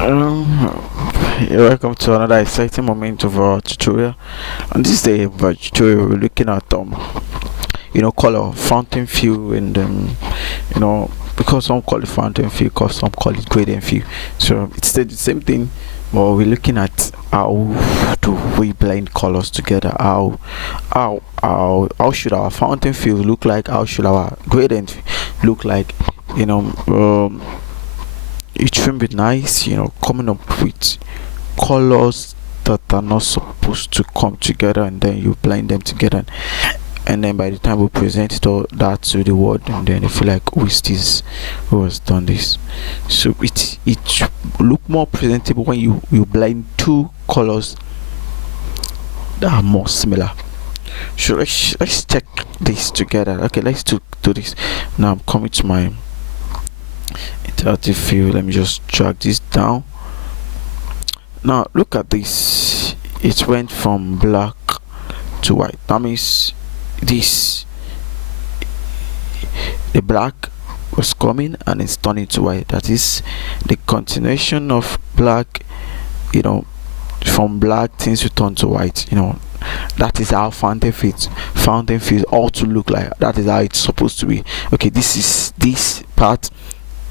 You're welcome to another exciting moment of our tutorial. On this day of our tutorial, we're looking at color fountain fill, and because some call it fountain fill, because some call it gradient fill. So it's the same thing, but we're looking at how do we blend colors together. How should our fountain fill look like? How should our gradient look like? It should be nice, coming up with colors that are not supposed to come together, and then you blend them together, and then by the time we present it all that to the world, and then they feel like, who is this, who has done this? So it look more presentable when you blend two colors that are more similar. So let's check this together. Okay, let's do this. Now I'm coming to my interactive field. Let me just drag this down. Now look at this. It went from black to white. That means the black was coming and it's turning to white. That is the continuation of black. From black things will turn to white. That is how fountain fields ought to look like. That is how it's supposed to be. Okay, this is this part,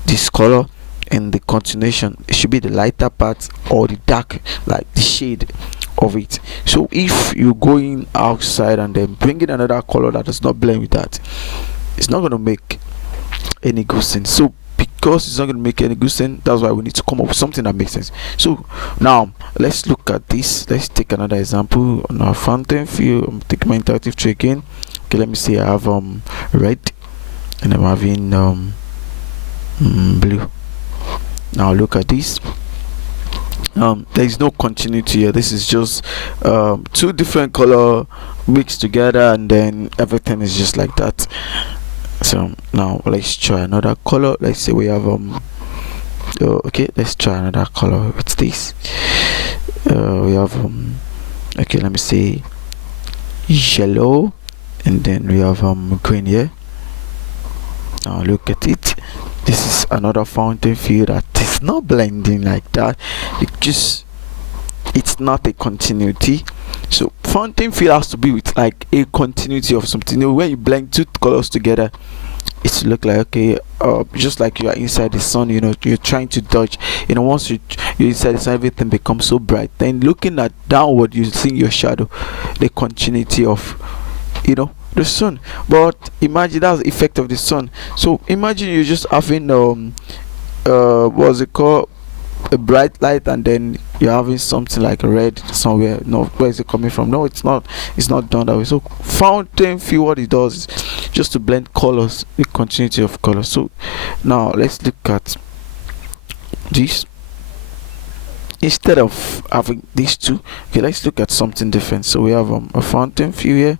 this color, and the continuation, it should be the lighter part or the dark, like the shade of it. So if you going outside and then bring in another color that does not blend with that, it's not going to make any good sense. So because it's not going to make any good sense, that's why we need to come up with something that makes sense. So now let's look at this. Let's take another example on our fountain field. I'm taking my interactive tree again. Okay, let me say I have red and I'm having blue. Now look at this. There is no continuity here. This is just two different color mixed together, and then everything is just like that. So now let's try another color. Let's say we have okay, let's try another color. What's this? We have okay, let me say yellow, and then we have green here. Now look at it. This is another fountain field that is not blending like that. It's not a continuity. So fountain field has to be with like a continuity of something. When you blend two colors together, it look like, okay, just like you are inside the sun. You're trying to dodge. Once you're inside the sun, everything becomes so bright. Then looking at downward, you see your shadow, the continuity of the sun. But imagine that's the effect of the sun. So imagine you're just having what's it called, a bright light, and then you're having something like red somewhere. No, where is it coming from? No, it's not done that way. So fountain field, what it does is just to blend colors, the continuity of colors. So now let's look at this. Instead of having these two, okay, let's look at something different. So we have a fountain field here.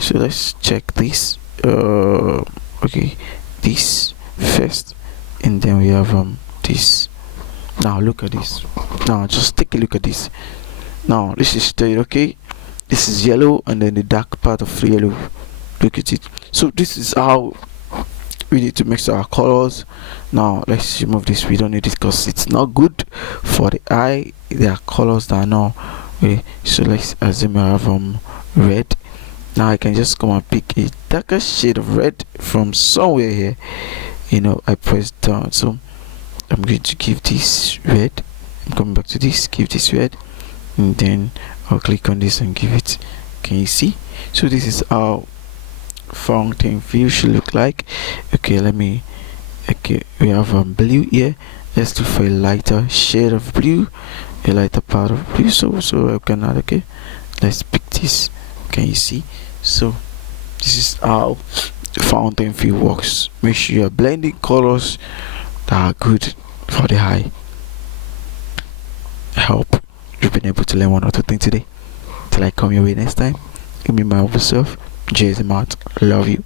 So let's check this. Okay, this first, and then we have this. Now look at this. Now just take a look at this. Now this is straight. Okay, this is yellow, and then the dark part of the yellow. Look at it. So this is how we need to mix our colors. Now let's remove this. We don't need it because it's not good for the eye. There are colors that are not really. So let's assume I have red. Now I can just come and pick a darker shade of red from somewhere here. I press down. So I'm going to give this red. I'm coming back to this, give this red, and then I'll click on this and give it. Can you see? So this is how fountain field should look like. Okay, we have blue here. Let's look for a lighter shade of blue, a lighter part of blue. So I can add. Okay, let's pick this. Can you see? So this is how fountain field works. Make sure you're blending colors that are good for the eye. I hope you've been able to learn one or two things today. Till I come your way next time, give me my other self. Jason Mart, love you.